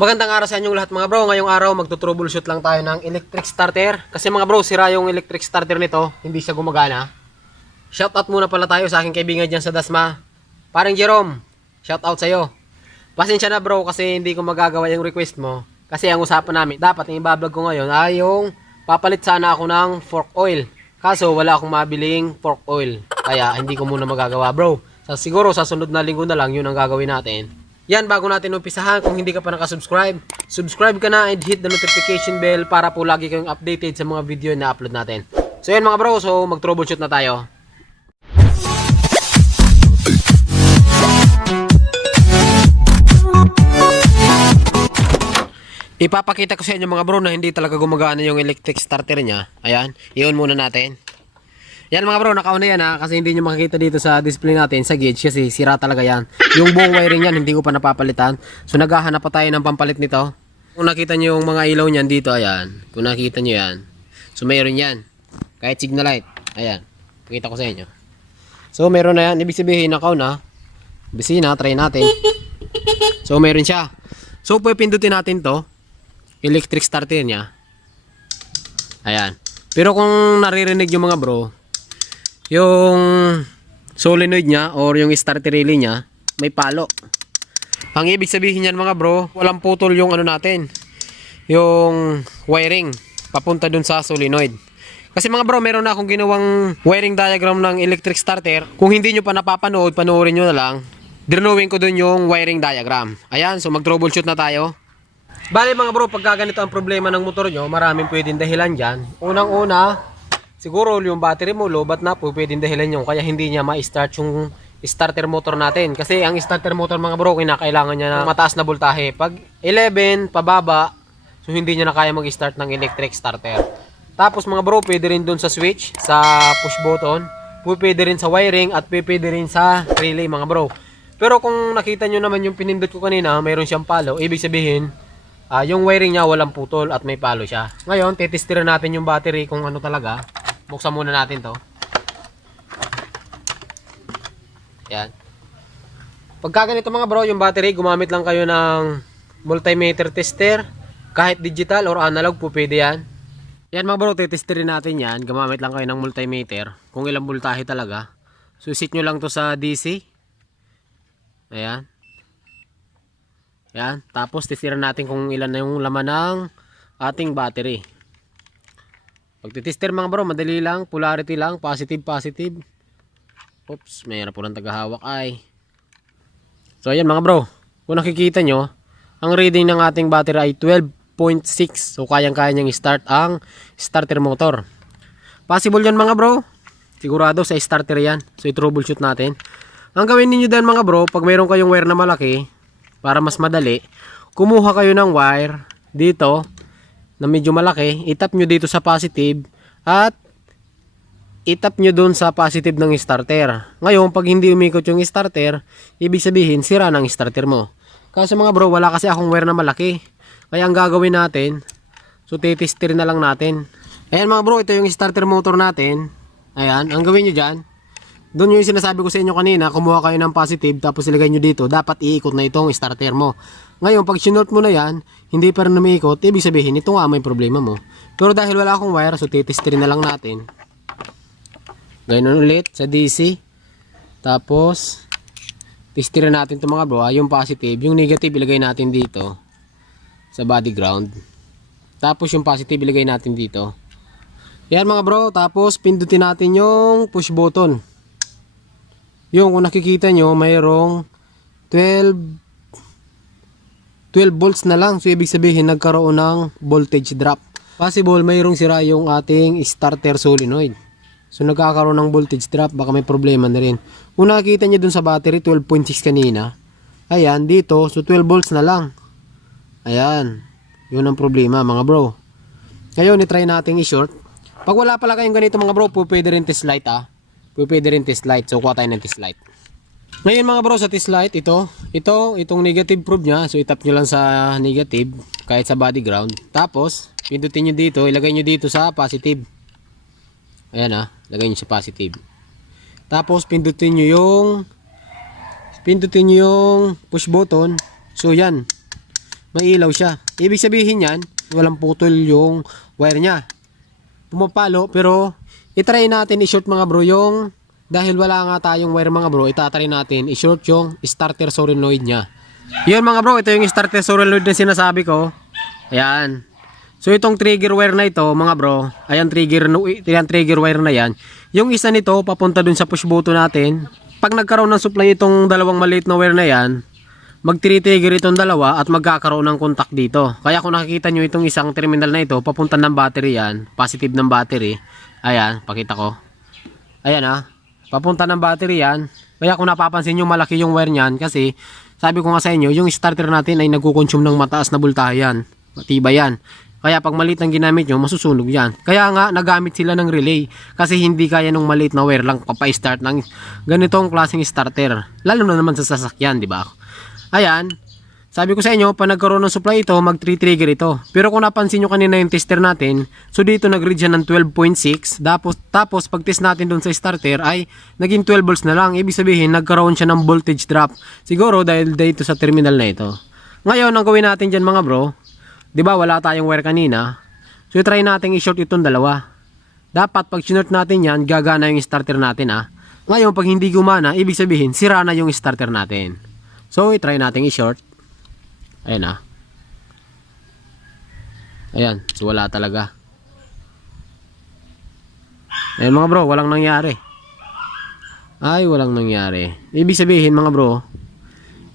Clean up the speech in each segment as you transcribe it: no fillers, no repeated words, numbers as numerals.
Magandang araw sa inyong lahat mga bro. Ngayong araw magto-troubleshoot lang tayo ng electric starter. Kasi mga bro, sira yung electric starter nito. Hindi siya gumagana. Shoutout muna pala tayo sa aking kaibigan dyan sa Dasma. Parang Jerome, shoutout sa'yo. Pasensya na bro kasi hindi ko magagawa yung request mo. Kasi ang usapan namin, dapat yung ibablog ko ngayon ay yung papalit sana ako ng fork oil. Kaso wala akong mabiling fork oil. Kaya hindi ko muna magagawa bro. Siguro sa sunod na linggo na lang yun ang gagawin natin. Yan, bago natin umpisahan, kung hindi ka pa nakasubscribe, subscribe ka na and hit the notification bell para po lagi kayong updated sa mga video na upload natin. So yan mga bro, so mag-troubleshoot na tayo. Ipapakita ko sa inyo mga bro na hindi talaga gumagana yung electric starter niya. Ayan, iyon muna natin. Yan mga bro, nakauna yan ha, kasi hindi nyo makikita dito sa display natin, sa gauge, kasi sira talaga yan. Yung buong wiring yan, hindi ko pa napapalitan. So naghahanap pa tayo ng pampalit nito. Kung nakita nyo yung mga ilaw nyan dito, ayan. Kung nakita nyo yan. So mayroon yan. Kahit signal light. Ayan. Pakita ko sa inyo. So mayroon na yan. Ibig sabihin, nakauna. Bisina, try natin. So mayroon siya. So pindutin natin to. Electric starter niya. Ayan. Pero kung naririnig yung mga bro, yung solenoid niya or yung starter relay niya may palo. Ang ibig sabihin niyan mga bro, walang putol yung ano natin, yung wiring papunta dun sa solenoid. Kasi mga bro, meron na akong ginawang wiring diagram ng electric starter. Kung hindi nyo pa napapanood, panoorin nyo na lang. Drawing ko dun yung wiring diagram. Ayan, so mag troubleshoot na tayo. Bale mga bro, pagka ganito ang problema ng motor nyo, maraming pwedeng dahilan dyan. Unang-una, siguro yung battery mo lobat na po, pwedeng dahilan yung kaya hindi niya ma-start yung starter motor natin. Kasi ang starter motor mga bro, kinakailangan niya ng mataas na voltahe. Pag 11 pababa, so hindi niya na kaya mag-start ng electric starter. Tapos mga bro, pwede rin dun sa switch, sa push button, pwede rin sa wiring at pwede rin sa relay mga bro. Pero kung nakita nyo naman yung pinindot ko kanina, mayroon siyang palo, ibig sabihin yung wiring niya walang putol at may palo siya. Ngayon, titestirin natin yung battery kung ano talaga. Buksan muna natin to. Yan. Pagka ganito mga bro, yung battery, gumamit lang kayo ng multimeter tester. Kahit digital or analog po pwede yan. Yan mga bro, titestirin natin yan. Gumamit lang kayo ng multimeter. Kung ilang voltahe talaga. Susit nyo lang to sa DC. Ayan. Yan. Tapos testirin natin kung ilan na yung laman ng ating battery. Pagtitester mga bro, madali lang, polarity lang, positive, positive. Oops, mayroon po ng tagahawak ay. So ayan mga bro, kung nakikita nyo, ang reading ng ating battery ay 12.6. So kayang-kaya niyang start ang starter motor. Possible yan mga bro, sigurado sa starter yan. So i-troubleshoot natin. Ang gawin niyo din mga bro, pag mayroon kayong wire na malaki, para mas madali, kumuha kayo ng wire dito, na medyo malaki, itap nyo dito sa positive at itap nyo dun sa positive ng starter. Ngayon, pag hindi umikot yung starter, ibig sabihin, sira ng starter mo. Kasi mga bro, wala kasi akong wire na malaki. Kaya ang gagawin natin, so titester na lang natin. Ayan mga bro, ito yung starter motor natin. Ayan, ang gawin nyo dyan, doon yung sinasabi ko sa inyo kanina, kumuha kayo ng positive tapos ilagay nyo dito, dapat iikot na itong starter mo. Ngayon, pag sinort mo na yan, hindi pa rin umiikot, ibig sabihin, ito nga may problema mo. Pero dahil wala akong wire, so titestirin na lang natin. Ganoon ulit sa DC. Tapos, testirin natin ito mga bro, yung positive. Yung negative, ilagay natin dito sa body ground. Tapos yung positive, ilagay natin dito. Yan mga bro, tapos pindutin natin yung push button. Yung kung nakikita nyo, mayroong 12 volts na lang. So ibig sabihin nagkaroon ng voltage drop. Possible mayroong sira yung ating starter solenoid. So nagkakaroon ng voltage drop, baka may problema na rin. Kung nakikita nyo dun sa battery 12.6 kanina, ayan dito, so 12 volts na lang. Ayan, yun ang problema mga bro. Ngayon i-try natin i-short. Pag wala pala kayong ganito mga bro, pwede rin test light pwede rin test light. So kuha tayo ng test light. Ngayon mga bro, sa test light, itong negative probe nya. So itap nyo lang sa negative, kahit sa body ground. Tapos, pindutin nyo dito, ilagay nyo dito sa positive. Ayan lagay nyo sa positive. Tapos pindutin nyo yung push button. So yan, may ilaw siya. Ibig sabihin yan, walang putol yung wire niya. Pumapalo, pero itry natin i-short mga bro yung, dahil wala nga tayong wire mga bro, itatry natin i-short yung starter solenoid niya. Yun mga bro, ito yung starter solenoid na sinasabi ko. Ayan. So itong trigger wire na ito mga bro, ayan trigger wire na yan. Yung isa nito papunta dun sa push button natin. Pag nagkaroon ng supply itong dalawang maliit na wire na yan, mag-trigger itong dalawa at magkakaroon ng contact dito. Kaya kung nakikita nyo itong isang terminal na ito, papunta ng battery yan, positive ng battery. Ayan, pakita ko. Ayan papunta ng battery yan. Kaya kung napapansin nyo malaki yung wire nyan, kasi sabi ko nga sa inyo, yung starter natin ay nagkukonsume ng mataas na voltahe yan. Matibay yan. Kaya pag maliit ang ginamit nyo, masusunog yan. Kaya nga, nagamit sila ng relay. Kasi hindi kaya nung maliit na wire lang papa-start ng ganitong klaseng starter. Lalo na naman sa sasakyan, di ba? Ayan. Sabi ko sa inyo, pag nagkaroon ng supply ito, mag-trigger ito. Pero kung napansin nyo kanina yung tester natin, so dito nag-read siya ng 12.6. Tapos pag test natin dun sa starter ay naging 12 volts na lang. Ibig sabihin, nagkaroon siya ng voltage drop. Siguro dahil dito sa terminal na ito. Ngayon, ang gawin natin dyan mga bro, di ba wala tayong wire kanina? So try natin i-short itong dalawa. Dapat pag sinort natin yan, gagana yung starter natin Ngayon pag hindi gumana, ibig sabihin sira na yung starter natin. So try natin i-short. Ayan Ayan, so wala talaga. Ayan mga bro, walang nangyari. Ay, walang nangyari. Ibig sabihin mga bro,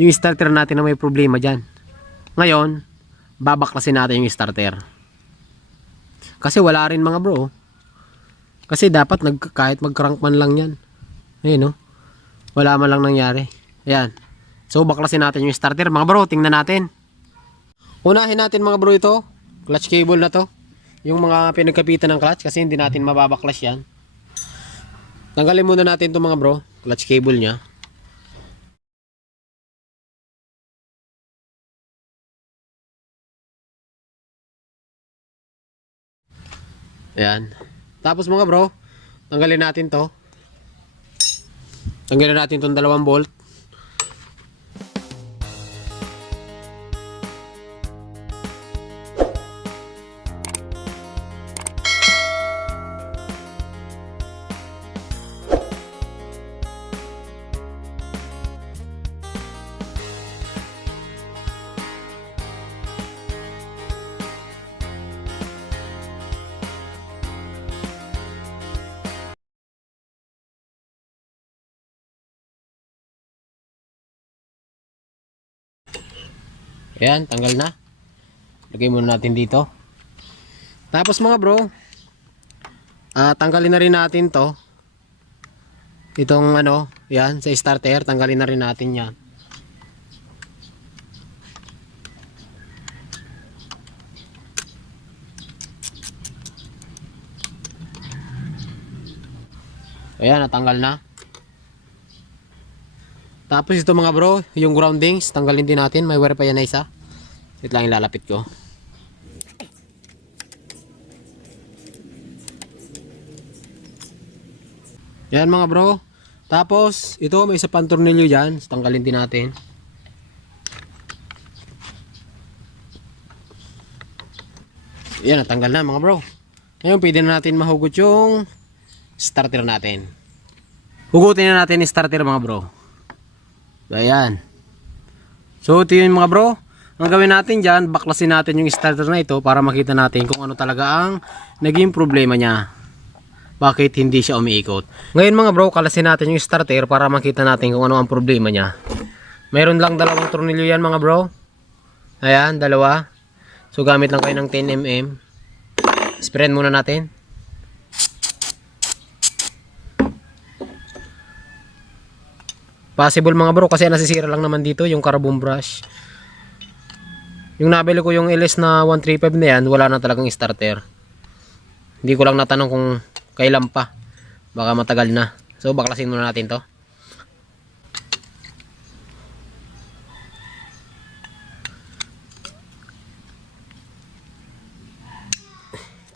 yung starter natin na may problema dyan. Ngayon, babaklasin natin yung starter. Kasi wala rin mga bro. Kasi dapat kahit mag-crank man lang yan. Ayun wala man lang nangyari. Ayan. So baklasin natin yung starter mga bro. Tingnan natin. Unahin natin mga bro ito. Clutch cable na to. Yung mga pinagkapitan ng clutch. Kasi hindi natin mababaklas yan. Tanggalin muna natin ito mga bro. Clutch cable nya. Ayan. Tapos mga bro, tanggalin natin to. Tanggalin natin itong 2 bolt. Ayan, tanggal na. Lagay muna natin dito. Tapos mga bro, tanggalin na rin natin to. Itong yan, sa starter, tanggalin na rin natin yan. Ayan, natanggal na. Tapos ito mga bro, yung groundings, tanggalin din natin. May wire pa yan na isa. Ito lang ilalapit ko. Yan mga bro. Tapos, ito may isa pang tornilyo dyan. Tanggalin din natin. Yan, natanggal na mga bro. Ngayon, pwede na natin mahugot yung starter natin. Hugutin na natin yung starter mga bro. Ayan. So ito yun mga bro. Ang gawin natin dyan, baklasin natin yung starter na ito para makita natin kung ano talaga ang naging problema niya. Bakit hindi siya umiikot. Ngayon mga bro, kalasin natin yung starter para makita natin kung ano ang problema niya. Mayroon lang 2 tornilyo yan mga bro. Ayan, 2. So gamit lang kayo ng 10mm. Sprayan muna natin. Possible mga bro kasi nasisira lang naman dito yung carbon brush. Yung nabili ko yung LS na 135 na yan, wala na talagang starter. Hindi ko lang natanong kung kailan pa. Baka matagal na. So baklasin muna natin to.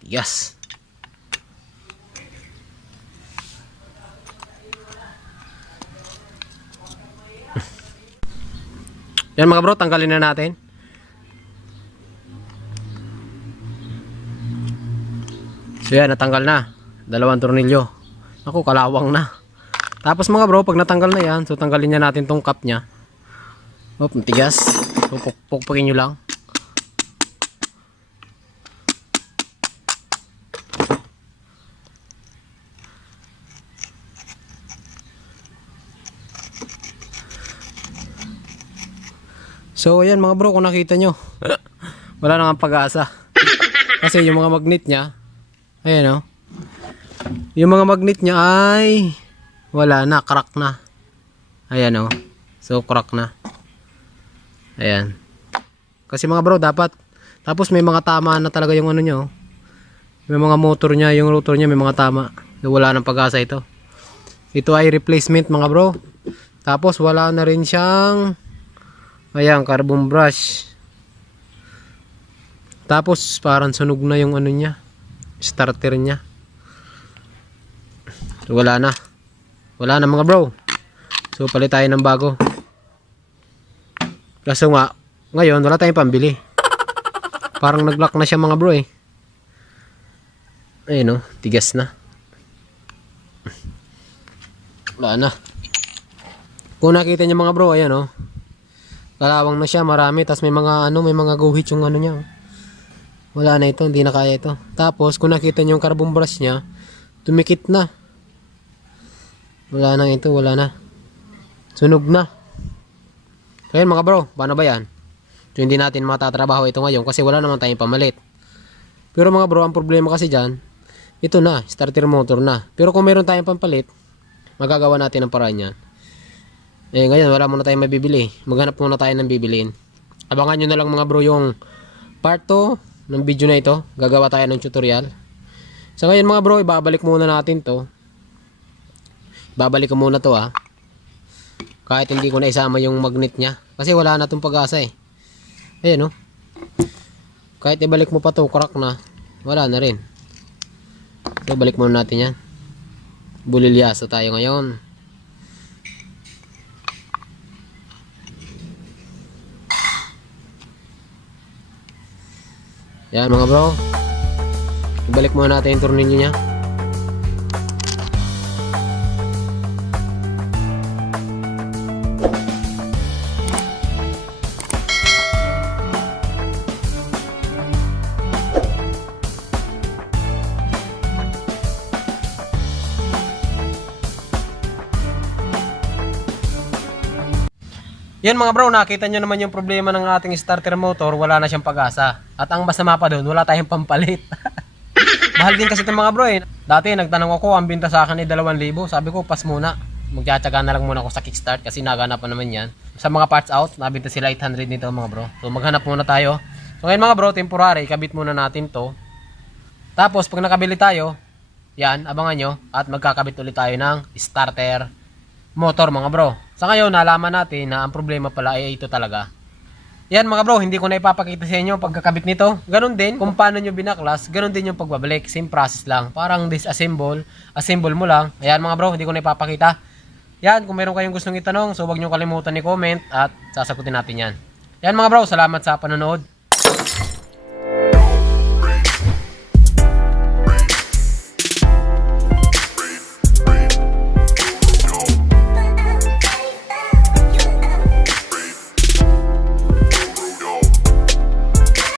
Yes. Yan mga bro, tanggalin na natin. So yan, natanggal na. Dalawang tornilyo. Ako, kalawang na. Tapos mga bro, pag natanggal na yan, so tanggalin niya natin tong cap niya. Hop, matigas. So pukpukin nyo lang. So ayan mga bro, kung nakita nyo, wala nang pag-asa. Kasi yung mga magnet niya, ayan o. Yung mga magnet niya ay wala na, crack na. Ayan o. So crack na. Ayan. Kasi mga bro, dapat, tapos may mga tama na talaga yung ano nyo. May mga motor niya, yung rotor niya may mga tama. So, wala nang pag-asa ito. Ito ay replacement mga bro. Tapos wala na rin siyang, ayan, carbon brush. Tapos parang sunog na yung ano niya, starter niya. So, wala na. Wala na mga bro. So palit tayo ng bago. Kaso nga, ngayon wala tayong pambili. Parang nag-lock na siya mga bro eh. Ayun o, tigas na. Wala na. Kung nakita niyo mga bro, ayan o. Kalawang na siya, marami. Tapos may mga ano, may mga guhit yung ano niya. Wala na ito, hindi na kaya ito. Tapos kung nakita niyo yung carbon brush niya, tumikit na. Wala na ito, wala na. Sunog na. Kaya mga bro, paano ba yan? So hindi natin matatrabaho ito ngayon kasi wala naman tayong pamalit. Pero mga bro, ang problema kasi dyan, ito na, starter motor na. Pero kung meron tayong pampalit, magagawa natin ang paraan yan. Eh ngayon wala muna tayong mabibili. Maghanap muna tayo ng bibiliin. Abangan nyo na lang mga bro yung part 2 ng video na ito. Gagawa tayo ng tutorial. So ngayon mga bro, ibabalik muna natin to. Babalik ko muna to ha. Kahit hindi ko na isama yung magnet niya. Kasi wala na itong pag-asa eh. Ayan o. Kahit ibalik mo pa to, crack na. Wala na rin. So balik muna natin yan. Bulilyaso tayo ngayon. Yan mga bro. Ibalik muna natin yung tornilyo niya. Yan mga bro, nakita nyo naman yung problema ng ating starter motor, wala na siyang pag-asa. At ang masama pa doon, wala tayong pampalit. Mahal din kasi itong mga bro eh. Dati nagtanong ako, ang binta sa akin ay 2,000. Sabi ko, pas muna. Magtsatsaga na lang muna ako sa kickstart kasi naghanap pa naman yan. Sa mga parts out, nabinta sila 800 nito mga bro. So maghanap muna tayo. So ngayon mga bro, temporary, kabit muna natin to. Tapos pag nakabili tayo, yan, abangan nyo. At magkakabit ulit tayo ng starter motor mga bro. Sa ngayon, nalaman natin na ang problema pala ay ito talaga. Yan mga bro, hindi ko na ipapakita sa inyo pagkakabit nito. Ganon din, kung paano nyo binaklas, ganon din yung pagbabalik. Same process lang. Parang disassemble, assemble mo lang. Ayan mga bro, hindi ko na ipapakita. Yan, kung meron kayong gustong itanong, so huwag nyo kalimutan i-comment at sasagutin natin yan. Yan mga bro, salamat sa panonood.